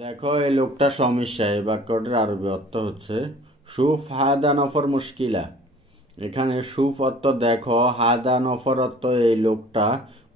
দেখো এই লোকটা সমস্যা। এই বাক্যটির আরবি অর্থ হচ্ছে সুফ হাদা নফর মুশকিলা। এখানে সুফ অর্থ দেখো, হাদা নফর অর্থ এই লোকটা,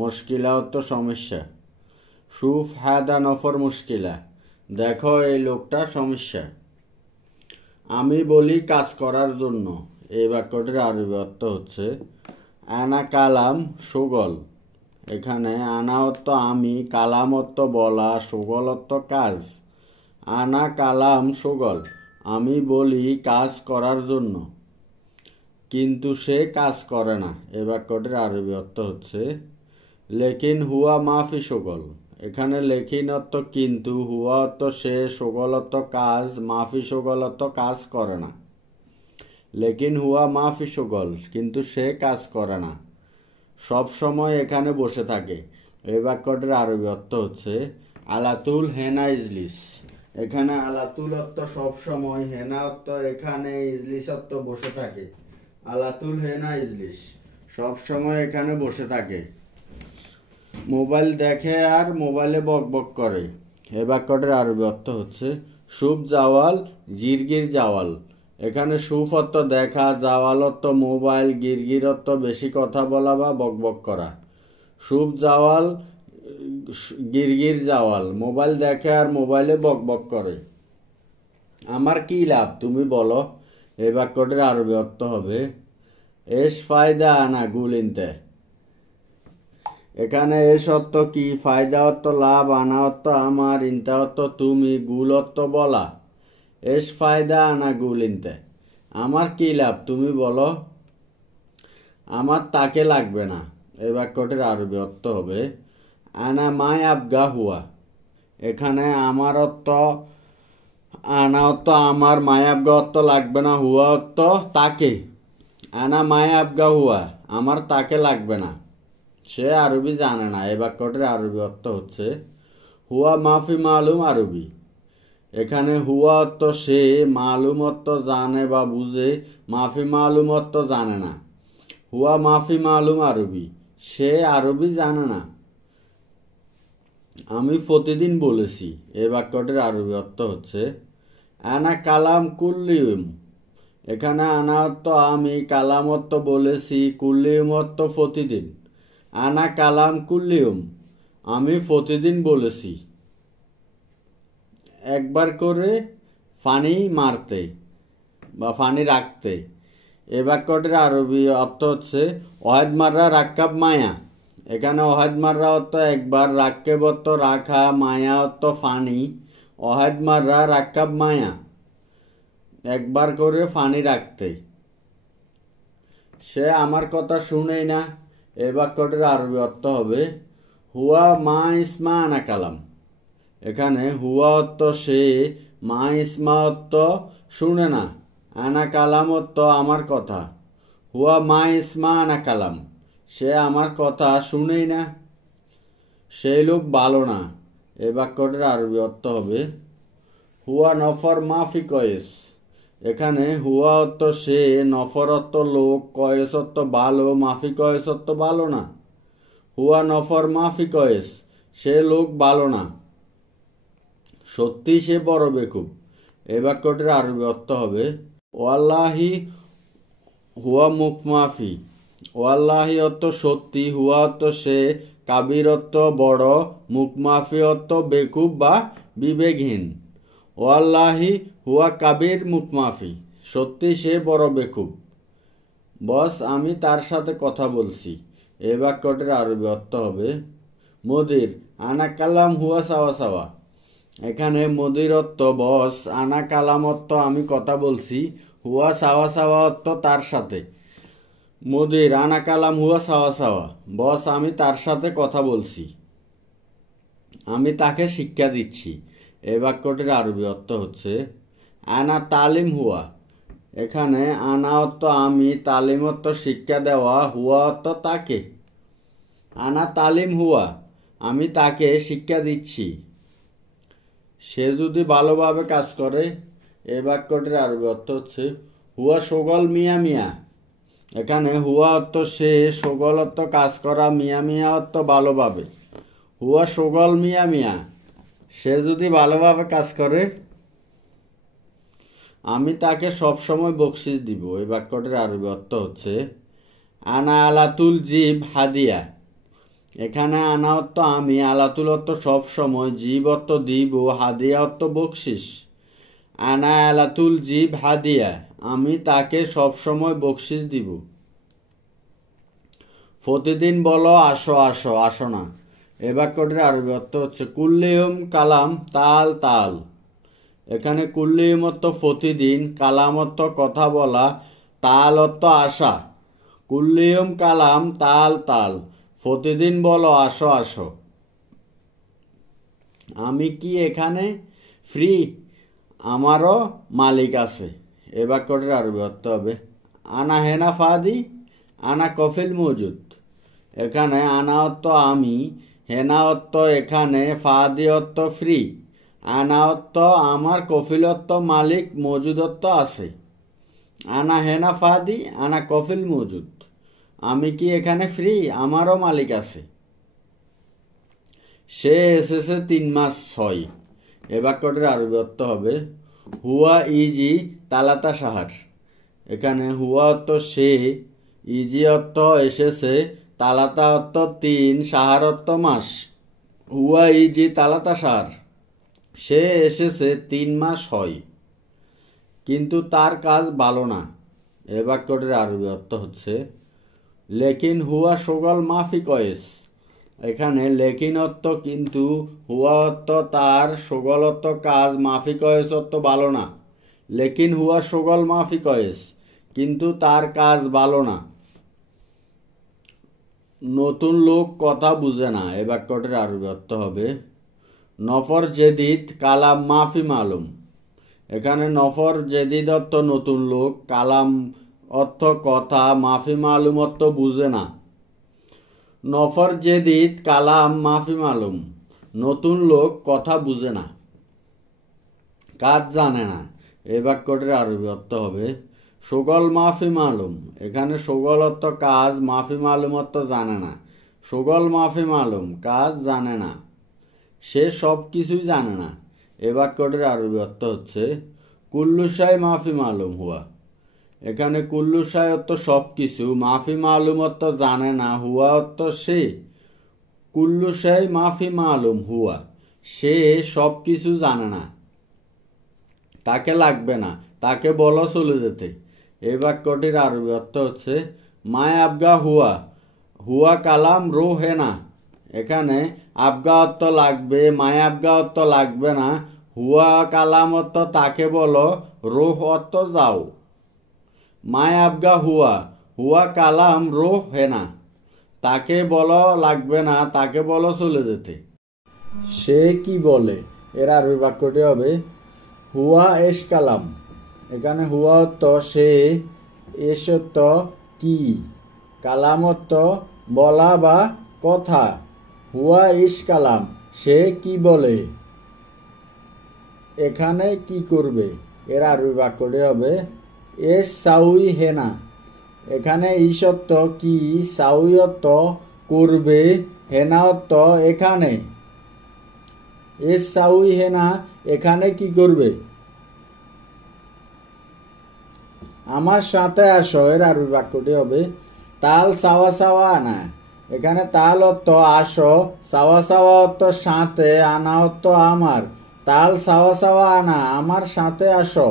মুশকিলা অর্থ সমস্যা। সুফ হাদা নফর মুশকিলা, দেখো এই লোকটা সমস্যা। আমি বলি কাজ করার জন্য। এই বাক্যটির আরবি অর্থ হচ্ছে আনা কালাম সুগল। এখানে আনা অর্থ আমি, কালাম অর্থ বলা, সুগল অর্থ কাজ। আনা কালাম সুগল, আমি বলি কাজ করার জন্য, কিন্তু সে কাজ করে না। এই বাক্যটির আরবি অর্থ হচ্ছে লেকিন হুয়া মাফি সুগল। এখানে লেকিন অর্থ কিন্তু, হুয়া অর্থ সে, সুগল অর্থ কাজ, মাফি সুগল অর্থ কাজ করে না। লেকিন হুয়া মাফি সুগল, কিন্তু সে কাজ করে না, সব সময় এখানে বসে থাকে। এই বাক্যটির আরবি অর্থ হচ্ছে আলাতুল হেনা ইজলিস। এখানে আলাতুল অর্থ সব সময়, হেনা অর্থ এখানে, ইজলিস অর্থ বসে থাকে। আলাতুল হেনা ইজলিস, সব সময় এখানে বসে থাকে। মোবাইল দেখে আর মোবাইলে বক বক করে। এই বাক্যটির আরবি অর্থ হচ্ছে সুপ জাওয়াল গিরগির জাওয়াল। এখানে সুপ অর্থ দেখা, জাওয়াল অর্থ মোবাইল, গিরগির অর্থ বেশি কথা বলা বা বক বক করা। সুপ জাওয়াল গিরগির জাওয়াল, মোবাইল দেখে আর মোবাইলে বক বক করে। আমার কি লাভ তুমি বলো। এই বাক্যটির আরবি অর্থ হবে এস ফায়দা আনা গুলিনতে। এখানে এস অর্থ কি, ফায়দা অর্থ লাভ, আনা অর্থ আমার, ইনতা অর্থ তুমি, গুল অর্থ বলা। এস ফায়দা আনা গুলিনতে, আমার কি লাভ তুমি বলো। আমার তাকে লাগবে না। এই বাক্যটির আরবি অর্থ হবে আনা মাই আবগা হুয়া। এখানে আমার অর্থ, আনা অর্থ আমার, মাই আবগা অর্থ লাগবে না, হুয়া অর্থ তাকে। আনা মাই আবগা হুয়া, আমার তাকে লাগবে না, সে আরবি জানে না। এই বাক্যটির আরবি অর্থ হচ্ছে হুয়া মাফি মালুম আরবি। এখানে হুয়া অর্থ সে, মালুম অর্থ জানে বা বুঝে, মাফি মালুম অর্থ জানে না। হুয়া মাফি মালুম আরবি, সে আরবি জানে না। আমি প্রতিদিন বলেছি। এই বাক্যটির আরবি অর্থ হচ্ছে আনা কালাম কুল্লিউম। এখানে আনা অর্থ আমি, কালাম অর্থ বলেছি, কুল্লিউম অর্থ প্রতিদিন। আনা কালাম কুল্লিউম, আমি প্রতিদিন বলেছি। একবার করে ফানি মারতে বা ফানি রাখতে। এ বাক্যটির আরবি অর্থ হচ্ছে ওয়াহেদ মাররা রাক্কাব মায়া। এখানে ওয়াহেদ মাররা অর্থ একবার, রাক্কেব অর্থ রাখা, মায়া অর্থ ফানি। ওয়াহেদ মাররা রাক্কাব মায়া, একবার করে ফানি রাখতে। সে আমার কথা শুনেই না। এই বাক্যটির আরবি অর্থ হবে হুয়া মা ইসমা আনা কালাম। এখানে হুয়া অর্থ সে, মা ইসমা অর্থ শুনে না, আনা কালাম অর্থ আমার কথা। হুয়া মা ইসমা আনা কালাম, সে আমার কথা শুনেই না, সেই লোক ভালো না। এই বাক্যটির আরবি অর্থ হবে হুয়া নফর মাফি কয়েস। এখানে হুয়া অর্থ সে, নফর অর্থ লোক, কয়েস অর্থ ভালো, মাফি কয়েস অর্থ ভালো না। হুয়া নফর মাফি কয়েস, সে লোক ভালো না, সত্যি সে বড় বেকুব। এই বাক্যটির আরবি অর্থ হবে ওয়াল্লাহি হুয়া মুখ মাফি। ওয়াল্লাহি অর্থ সত্যি, হুয়া অর্থ সে, কাবির অর্থ বড়, মুখ মাফি অর্থ বেকুব বা বিবেকহীন। ওয়াল্লাহি হুয়া কাবির মুখ মাফি, সত্যি সে বড় বেকুব। বস আমি তার সাথে কথা বলছি। এই বাক্যটির আরবি অর্থ হবে মদির আনা কালাম হুয়া সাওয়া সাওয়া। এখানে মদির অর্থ বস, আনা কালাম অর্থ আমি কথা বলছি, হুয়া সাওয়া সাওয়া অর্থ তার সাথে। মদির আনা কালাম হুয়া সাওয়া সাওয়া, বস আমি তার সাথে কথা বলছি, আমি তাকে শিক্ষা দিচ্ছি। এই বাক্যটির আরবি অর্থ হচ্ছে আনা তালিম হুয়া। এখানে আনা অর্থ আমি, তালিম অর্থ শিক্ষা দেওয়া, হুয়া অর্থ তাকে। আনা তালিম হুয়া, আমি তাকে শিক্ষা দিচ্ছি, সে যদি ভালোভাবে কাজ করে। এই বাক্যটির আরবি অর্থ হচ্ছে হুয়া সগল মিয়া মিয়া। এখানে হুয়া অর্থ সে, সগল অর্থ কাজ করা, মিয়া মিয়া অর্থ ভালোভাবে। হুয়া সগল মিয়া মিয়া, সে যদি ভালোভাবে কাজ করে আমি তাকে সবসময় বকশিস দিব। এই বাক্যটির আরবি অর্থ হচ্ছে আনা আলাতুল জিব হাদিয়া। এখানে আনা অর্থ আমি, আলাতুল অর্থ সবসময়, জিব অর্থ দিব, হাদিয়া অর্থ বকশিস। আনা আলাতুল জিব হাদিয়া, আমি তাকে সবসময় বকশিস দিব। প্রতিদিন বলো আসো আসো, আসো না। এ বাক্যটির আরবি অর্থ হচ্ছে কুল্লিয়ুম কালাম তাল তাল। এখানে কুল্লিয়ুম অর্থ প্রতিদিন, কালাম অর্থ কথা বলা, তাল অর্থ আসা। কুল্লিয়ুম কালাম তাল তাল, প্রতিদিন বলো আসো আসো। আমি কি এখানে ফ্রি? আমারও মালিক আছে। এ বাক্যটির আরবি অর্থ হবে আনা হেনা ফাদি আনা কফিল মজুদ। এখানে আনা অর্থ আমি, হেনা অর্থ এখানে, ফাদি অর্থ ফ্রি, আনা অর্থ আমার, কফিল অর্থ মালিক, মজুদ অর্থ আছে। আনা হেনা ফাদি আনা কফিল মজুদ, আমি কি এখানে ফ্রি? আমারও মালিক আছে। সে এসেছে 3 মাস হয়। এ বাক্যটির আরবি অর্থ হবে হুয়া ইজি তালাতা সাহার। এখানে হুয়া অর্থ সে, ইজি অর্থ এসেছে, তালাতা অর্থ 3, সাহার অর্থ মাস। হুয়া ইজি তালাতা সাহার, সে এসেছে 3 মাস হয়, কিন্তু তার কাজ ভালো না। এ বাক্যটির আরবি অর্থ হচ্ছে লেকিন হুয়া শোগল মাফি কয়েস। এখানে লেকিন অর্থ কিন্তু, হুয়া অর্থ তার, শোগল অর্থ কাজ, মাফি কয়েস অর্থ ভালো না। লেকিন হুয়া শোগল মাফি কয়েস, কিন্তু তার কাজ ভালো না। নতুন লোক কথা বুঝে না। এ বাক্যটির আরবি অর্থ হবে নফর জেদিদ কালাম মাফি মালুম। এখানে নফর জেদিদ অর্থ নতুন লোক, কালাম অর্থ কথা, মাফি মালুম অর্থ বুঝে না। নফর জেদিদ কালাম মাফি মালুম, নতুন লোক কথা বুঝে না, কাজ জানে না। এই বাক্যটির আরবি অর্থ হবে শোগল মাফি মালুম। এখানে শোগল অর্থ কাজ, মাফি মালুম অর্থ জানে না। শোগল মাফি মালুম, কাজ জানে না, সে সব কিছুই জানে না। এ বাক্যটির আরবি অর্থ হচ্ছে কুল্লুশাই মাফি মালুম হুয়া। এখানে কুল্লুশাই অর্থ সব কিছু, মাফি মালুম অর্থ জানে না, হুয়া অর্থ সে। কুল্লুশাই মাফি মালুম হুয়া, সে সব কিছু জানে না, তাকে লাগবে না, তাকে বলো চলে যেতে। এই বাক্যটির আরবি অর্থ হচ্ছে মায় আবগা হুয়া। হুয়া কালাম রো হেনা। এখানে আবগা অর্থ লাগবে, মায় আবগা অর্থ লাগবে না, হুয়া কালাম অর্থ তাকে বলো, রোহ অর্থ যাও। মায় আবগা হুয়া, হুয়া কালাম রো হেনা, তাকে বলো লাগবে না, তাকে বলো চলে যেতে। সে কি বলে? এর আরবি বাক্যটি হবে হুয়া এস কালাম। এখানে হুয়া অর্থ সে, এস অর্থ কি, কালাম অর্থ বলা বা কথা। হুয়া ইস কালাম, সে কি বলে। এখানে কি করবে? এর আরবি বাক্যটি হবে এস সাউই হেনা। এখানে ইস অর্থ কি, সাউই অর্থ করবে, হেনা অর্থ এখানে। এস সাউই হেনা, এখানে কি করবে? আমার সাথে আসো। এর আরবি বাক্যটি হবে তাল সাওয়া সাওয়া আনা। এখানে তাল অর্থ আসো, সাওয়া সাওয়া অর্থ সাথে, আনা অর্থ আমার। তাল সাওয়া সাওয়া আনা, আমার সাথে আসো।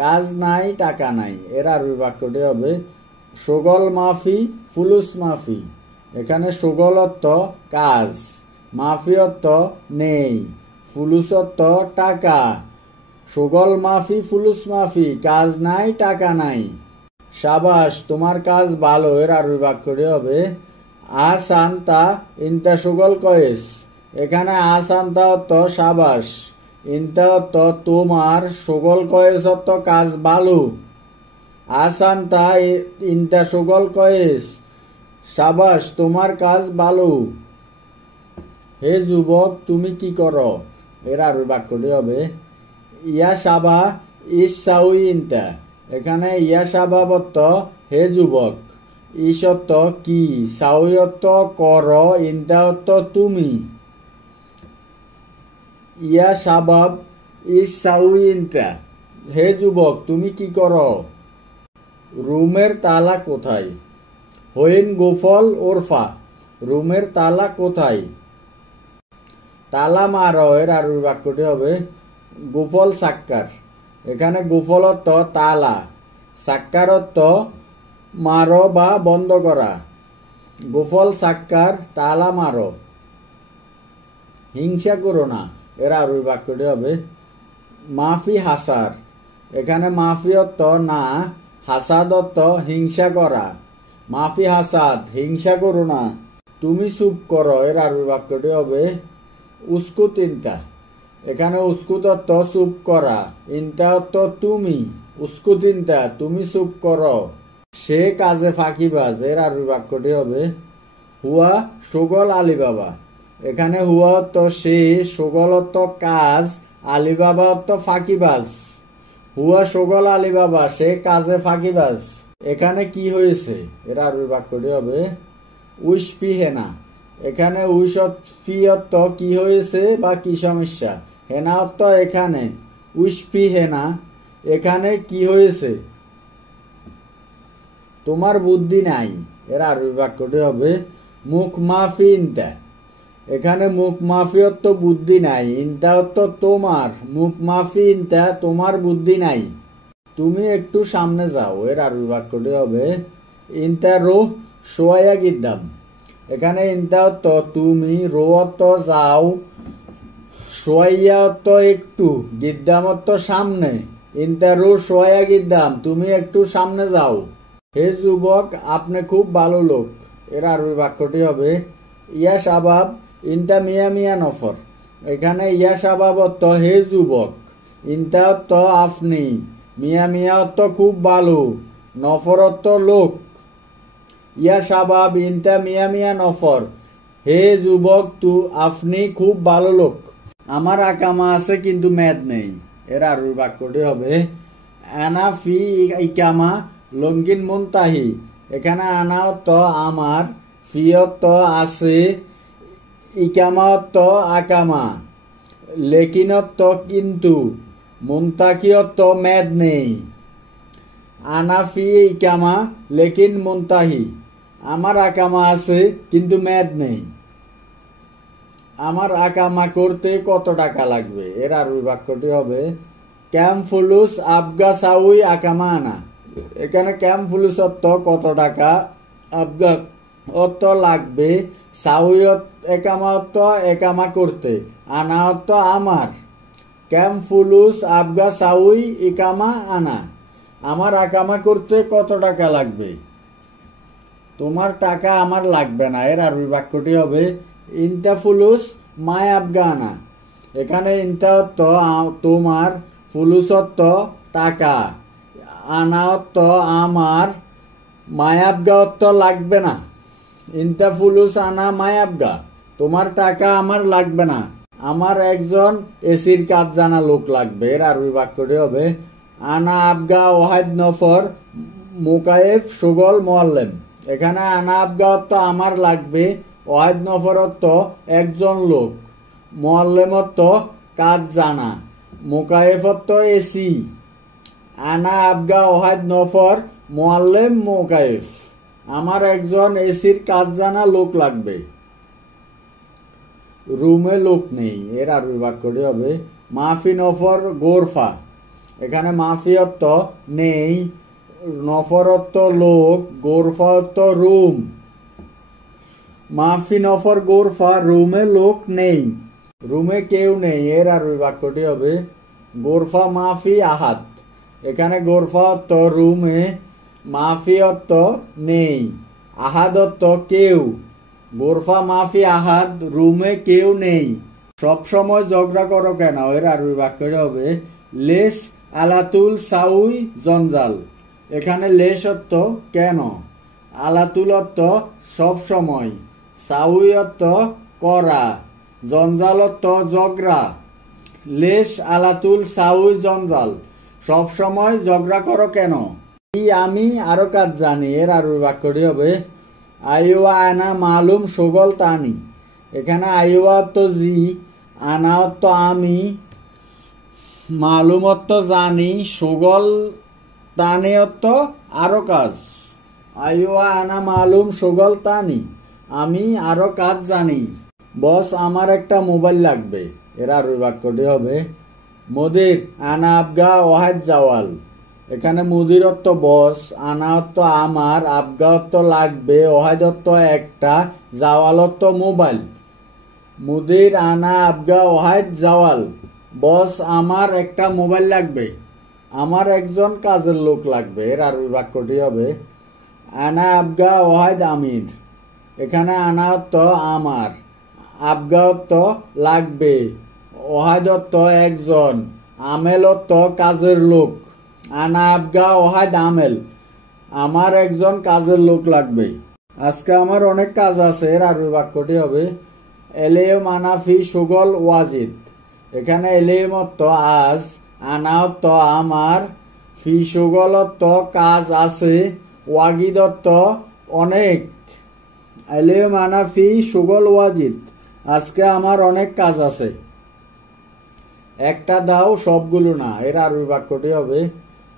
কাজ নাই টাকা নাই। এর আরবি বাক্যটি হবে শোগল মাফি ফুলুস মাফি। এখানে শোগল অর্থ কাজ, মাফি অর্থ নেই, ফুলুস অর্থ টাকা। শোগল মাফি ফুলুস মাফি, কাজ নাই টাকা নাই। সাবাস, তোমার কাজ ভালো। এর আরবি বাক্যটি হবে আসান্তা ইনতা শোগল কয়েস। এখানে আসান্তা অর্থ সাবাস, ইনতা অর্থ তোমার, শোগল কয়েস অর্থ কাজ ভালো। আসান্তা ইনতা শোগল কয়েস, সাবাস তোমার কাজ ভালো। হে যুবক, তুমি কি করো? এর আরবি বাক্যটি হবে ইয়া সাবা ইস সাউই ইনতা। এখানে ইয়া সাবা অর্থ হে যুবক, ইস অর্থ কি, সাউই অর্থ কর, ইনতা অর্থ তুমি। ইয়া শাবাব ইস সাউই ইনতা, হে যুবক তুমি কি করো? রুমের তালা কোথায়? হইন গোফল ওরফা, রুমের তালা কোথায়? তালা মারো এর আর বাক্যটি হবে গোফল সাক্কার। এখানে গোফল অর্থ তালা, সাক্কার অর্থ মারো বা বন্ধ করা। গোফল সাক্কার, তালা মারো। হিংসা করো না এর আর বাক্যটি হবে মাফি হাসার। এখানে মাফি অর্থ না, হাসাদ অর্থ হিংসা করা। মাফি হাসাদ, হিংসা করো না। তুমি চুপ করো এর আর বাক্যটি হবে উস্কুত ইনতা। এখানে উস্কুত অর্থ চুপ করা, ইনতা অর্থ তুমি। উস্কুত ইনতা, তুমি চুপ করো। সে কাজে ফাঁকিবাজ এর আর বাক্যটি হবে হুয়া সুগল আলিবাবা। এখানে হুয়া অর্থ সে, সুগল অর্থ কাজ, আলিবাবা অর্থ ফাঁকিবাজ। হুয়া সুগল আলিবাবা, সে কাজে ফাঁকিবাজ। এখানে কি হয়েছে এর আরবি বাক্যটি হবে উইসপি হেনা। এখানে উইসপি অর্থ কি হয়েছে বা কি সমস্যা, হেনা অর্থ এখানে, উইসপি হেনা এখানে কি হয়েছে। তোমার বুদ্ধি নাই এর আরবি বাক্যটি হবে মুখ মাফি ইনতা। এখানে মুখ মাফি অর্থ বুদ্ধি নাই, ইনতা অর্থ তোমার। মুখ মাফি ইনতা, তোমার বুদ্ধি নাই। তুমি একটু সামনে যাও এর আরবি বাক্যটি হবে ইনতা রো সোয়া গিদ্দাম। এখানে ইনতা অর্থ তুমি, রো অর্থ যাও, সোয়া অর্থ একটু, গিদ্দাম অর্থ সামনে। ইনতা রো সোয়া গিদ্দাম, তুমি একটু সামনে যাও। হে যুবক আপনি খুব ভালো লোক এর আরবি বাক্যটি হবে ইয়া শাবাব ইনতা মিয়া মিয়া নফর। এখানে ইয়া শাবাব অর্থ হে যুবক, ইনতা অর্থ আপনি, মিয়া মিয়া অর্থ খুব ভালো, নফর অর্থ লোক। ইয়া শাবাব ইনতা মিয়া মিয়া নফর, হে যুবক আপনি খুব ভালো লোক। আমার আকামা আছে কিন্তু মেদ নেই এর আরবি বাক্যটি হবে আনা ফি ইকামা লঙ্গিন মুনতাহি। এখানে আনা অর্থ আমার, ফি অর্থ আছে, ইকামা অর্থ আকামা, লেকিন অর্থ কিন্তু, মুনতাকি অর্থ মেদ নেই। আনা ফি ইকামা লেকিন মুনতাহি, আমার আকামা আছে কিন্তু মেদ নেই। আমার আকামা করতে কত টাকা লাগবে এর আরবি বাক্যটি হবে ক্যাম ফুলুস আবগা সাউই আকামা আনা। এখানে ক্যাম ফুলুস অর্থ কত টাকা, আবগা অর্থ লাগবে, সাউই একামা অর্থ একামা করতে, আনা অর্থ আমার। ক্যাম ফুলুস আবগা সাউই ইকামা আনা, আমার আকামা করতে কত টাকা লাগবে। তোমার টাকা আমার লাগবে না এর আরবি বাক্যটি হবে ইনতা ফুলুস মায় আবগা আনা। এখানে ইনতা অর্থ তোমার, ফুলুস অর্থ টাকা, আনা অর্থ আমার, মায়াবগা অর্থ লাগবে না। ইনতা ফুলুস আনা মায়াবগা, তোমার টাকা আমার লাগবে না। আমার একজন এসির কাজ জানা লোক লাগবে এর আরবি বাক্যটি হবে আনা আবগা ওয়াহিদ নফর মোকায়েফ সুগল মোয়াল্লেম। এখানে আনা আবগা অর্থ আমার লাগবে, ওয়াহিদ নফর অর্থ একজন লোক, মোয়াল্লেম অর্থ কাজ জানা, মোকায়েফ অর্থ এসি। আনা আবগা ওয়াহিদ নফর মোয়াল্লেম মোকায়েফ, আমার একজন এসির কাজ জানা লোক লাগবে। রুমে লোক নেই এর আরবি বাক্যটি হবে মাফি নফর গোরফা। এখানে মাফি অর্থ নেই, নফর অর্থ লোক, গোরফা অর্থ রুম। মাফি নফর গোরফা, রুমে লোক নেই, রুমে কেউ নেই এর আরবি বাক্যটি হবে গোরফা মাফি আহাত। এখানে গোরফা অর্থ রুমে, মাফি অর্থ নেই, আহাদ অর্থ কেউ। গোরফা মাফি আহাদ, রুমে কেউ নেই। সব সময় ঝগড়া করো কেন এর আরবি বাক্যটি হবে লেস আলাতুল সাউই জঞ্জাল। এখানে লেস অর্থ কেন, আলাতুল অর্থ সব সময়, সাউই অর্থ করা, জঞ্জাল অর্থ ঝগড়া। লেস আলাতুল সাউই জঞ্জাল, সব সময় ঝগড়া করো কেন। আমি আরো কাজ জানি এর আরবি বাক্যটি হবে আইওয়া আনা মালুম সুগল তানি। এখানে আইওয়া অর্থ জি, আনা অর্থ আমি, মালুম অর্থ জানি, সুগল তানি অর্থ আরো কাজ। আইওয়া আনা মালুম সুগল তানি, আমি আরো কাজ জানি। বস আমার একটা মোবাইল লাগবে, এর আরবি বাক্যটি হবে মুদির আনা আবগা ওয়াহিদ জাওয়াল। এখানে মুদির অর্থ বস, আনা অর্থ আমার, আবগা অর্থ লাগবে, ওয়াহিদ অর্থ একটা, জাওয়াল অর্থ মোবাইল। মুদির আনা আবগা ওয়াহিদ জাওয়াল, বস আমার একটা মোবাইল লাগবে, আমার একজন কাজের লোক লাগবে। এর আরবি বাক্যটি হবে আনা আবগা ওয়াহিদ আমির। এখানে আনা অর্থ আমার, আবগা অর্থ লাগবে, ওয়াহিদ অর্থ একজন, আমেল অর্থ কাজের লোক। আনা আবগা ওয়াহিদ আমেল, আমার একজন কাজের লোক লাগবে। আজকে আমার অনেক কাজ আছে। এর আরবি বাক্যটি হবে এলেম আনা ফি সুগল ওয়াজিদ। এখানে এলেম অর্থ আজ, আনা অর্থ আমার, ফি সুগল অর্থ কাজ আছে, ওয়াগিদ অর্থ অনেক। এলেম আনা ফি সুগল ওয়াজিদ, আজকে আমার অনেক কাজ আছে। একটা দাও সবগুলো না। এর আরবি বাক্যটি হবে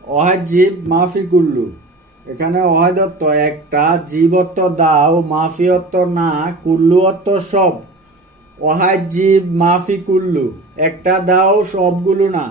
ওয়াহিদ জিব মাফি কুল্লু। এখানে ওয়াহিদ অর্থ একটা, জিব অর্থ দাও, মাফি অর্থ না, কুল্লু অর্থ সব। ওয়াহিদ জিব মাফি কুল্লু, একটা দাও সবগুলো না।